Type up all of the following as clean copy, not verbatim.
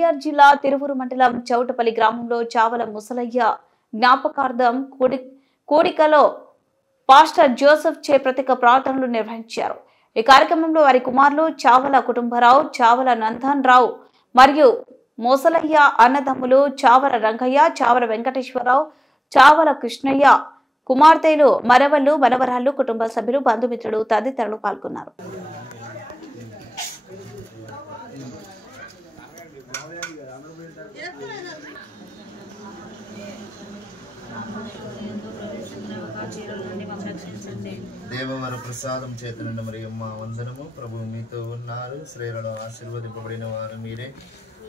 ఎన్టీఆర్ జిల్లా తిరువూరు మండలం చౌటపల్లి గ్రామంలో చావల ముసలయ్య జ్ఞాపకార్థం కోడికలో పాస్టర్ జోసెఫ్ చే ప్రత్యేక ప్రార్థనలు నిర్వహించారు. ఈ కార్యక్రమంలో వారి కుమారులు చావల కుటుంబరావు, చావల నందన్ రావు మరియు ముసలయ్య అన్నదమ్ములు చావల రంగయ్య, చావల వెంకటేశ్వరరావు, చావల కృష్ణయ్య కుమార్తెలు, మనవళ్లు, మనవరాళ్లు, కుటుంబ సభ్యులు, బంధుమిత్రులు తదితరులు పాల్గొన్నారు. దేవవర ప్రసాదం చేతనండి మరియమ్మ వందనము. ప్రభు మీతో ఉన్నారు. స్త్రీలలో ఆశీర్వదింపబడిన వారు మీరే.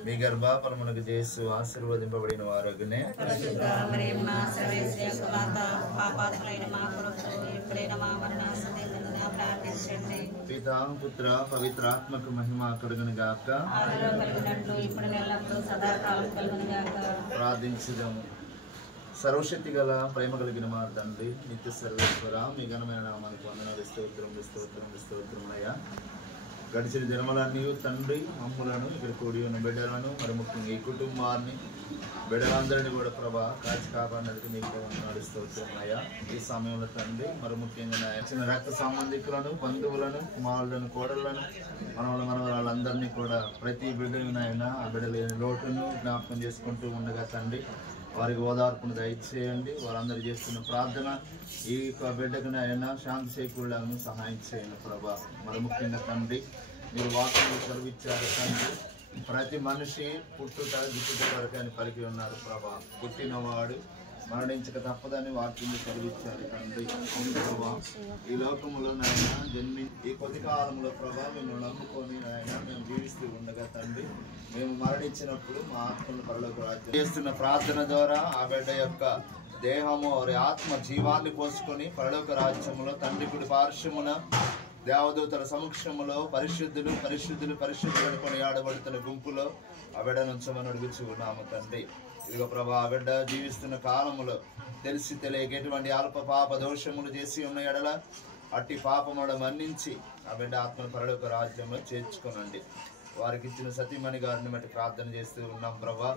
మీ గర్భఫలమునకు యేసు ఆశీర్వదింపబడిన వారగునే. పితా పుత్ర పవిత్రాత్మక మహిమ కలుగును గాక. ప్రార్థించుదాము. సర్వశక్తి గల ప్రేమ కలిగిన మా తండ్రి, నిత్య సర్వేశ్వర, మీ ఘనమైన నామానికి వందనాలు. స్తోత్రములయ్యా. గడిచిన దినములన్నీ తండ్రి మమ్ములను, ఇక్కడ కూడి ఉన్న బిడ్డలను, మరి ముఖ్యంగా ఈ కుటుంబాన్ని, బిడ్డలందరినీ కూడా ప్రభా కాచి కాపాడినట్టు మీకు వందనాలు. స్తోత్రములయ్యా. ఈ సమయంలో తండ్రి మరి ముఖ్యంగా చిన్న రక్త సంబంధికులను, బంధువులను, కుమారులను, కోడళ్లను, మనవరాళ్ళందరినీ కూడా ప్రతి బిడ్డను నాయన ఆ బిడ్డలేని లోటును జ్ఞాపకం చేసుకుంటూ ఉండగా తండ్రి వారికి ఓదార్పును దయచేయండి. వారందరూ చేస్తున్న ప్రార్థన ఈ బిడ్డకు నాయన శాంతి చేకూరడానికి సహాయం చేయండి ప్రభా. మరి ముఖ్యంగా తండ్రి మీరు వాక్యంలో చదివించారు తండ్రి. ప్రతి మనిషి పుట్టుట గిట్టుట వరకు అని పలికి ఉన్నారు ప్రభా. పుట్టినవాడు మరణించక తప్పదని వాక్యం చదివించారు తండ్రి. ప్రభా ఈ లోకంలో నాయన జన్మి ఈ కొద్ది కాలంలో ప్రభా మేము నమ్ముకొని నాయన మేము జీవిస్తూ ఉండగా తండ్రి మేము మరణించినప్పుడు మా ఆత్మను పరలోక రాజ్యం చేస్తున్న ప్రార్థన ద్వారా ఆ బిడ్డ యొక్క దేహము వారి ఆత్మ జీవాన్ని పోసుకొని పరలోక రాజ్యములో తండ్రి కుడి పార్శ్వమున దేవదూతల సమక్షములో పరిశుద్ధులు పరిశుద్ధులు పరిశుద్ధులు కొనియాడబడుతున్న గుంపులో ఆ బిడ్డ నుంచమని అడుగుచున్నాము తండ్రి. ఇదిగో ప్రభా ఆ బిడ్డ జీవిస్తున్న కాలములో తెలిసి తెలియక ఎటువంటి అల్ప పాప దోషములు చేసి ఉన్న ఎడల అట్టి పాపమును మన్నించి ఆ బిడ్డ ఆత్మను పరలోక రాజ్యంలో చేర్చుకోనండి. వారికి ఇచ్చిన సతీమణి గారిని బట్టి ప్రార్థన చేస్తూ ఉన్నాం ప్రభా.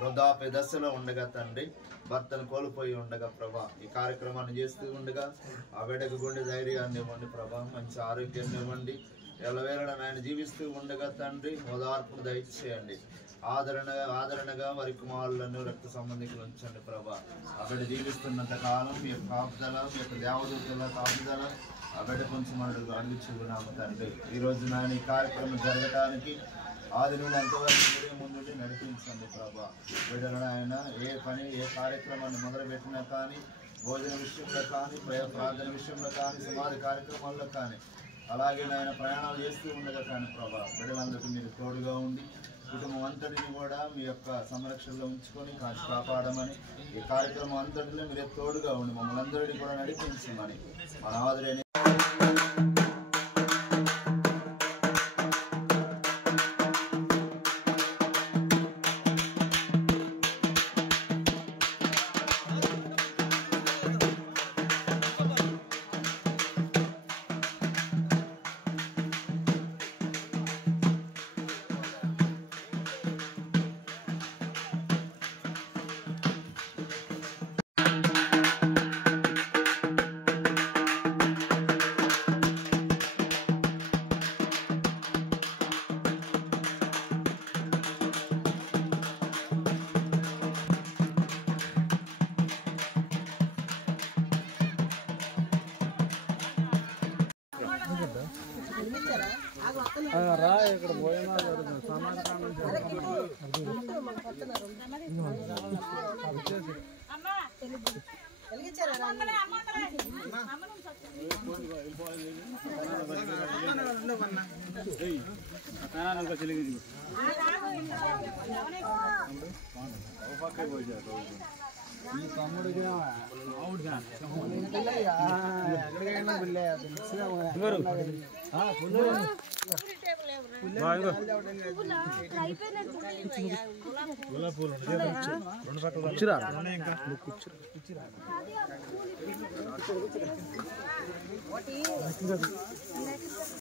వృద్ధాప్య దశలో ఉండగా తండ్రి భర్తను కోల్పోయి ఉండగా ప్రభా ఈ కార్యక్రమాన్ని చేస్తూ ఉండగా ఆ బిడ్డకు గుండె ధైర్యాన్ని ఇవ్వండి ప్రభా. మంచి ఆరోగ్యాన్ని ఇవ్వండి. ఎల్లవేళ ఆయన జీవిస్తూ ఉండగా తండ్రి ఓదార్పును దయచేయండి. ఆదరణగా వారి కుమారులను రక్త సంబంధికులు ఉంచండి ప్రభా. ఆ బిడ్డ జీవిస్తున్నంత కాలం మీ యొక్క కాపుదల, మీ యొక్క దేవదూతల కాపుదల ఆ బిడ్డ కొంచెం మనకు అడుగుచున్నాము తండ్రి. ఈరోజు నాయన ఈ కార్యక్రమం జరగటానికి ఆది నుండి అంతవరకు మీరే ముందుండి నడిపించండి ప్రభా. బిడ్డలను ఆయన ఏ పని ఏ కార్యక్రమాన్ని మొదలుపెట్టినా కానీ, భోజన విషయంలో కానీ, ప్రార్థన విషయంలో కానీ, సమాధి కార్యక్రమాల్లో కానీ, అలాగే నాయన ప్రయాణాలు చేస్తూ ఉండగా కానీ ప్రభా బిడ్డలందరికీ మీరు తోడుగా ఉండి కుటుంబం అంతటిని కూడా మీ యొక్క సంరక్షణలో ఉంచుకొని కాచి కాపాడమని, ఈ కార్యక్రమం అంతటిలో మీరే తోడుగా ఉండి మమ్మల్ని అందరినీ కూడా నడిపించమని మన ఆదరణ రా ఇక్కడ పోయినా ఈ తమ్ముడికి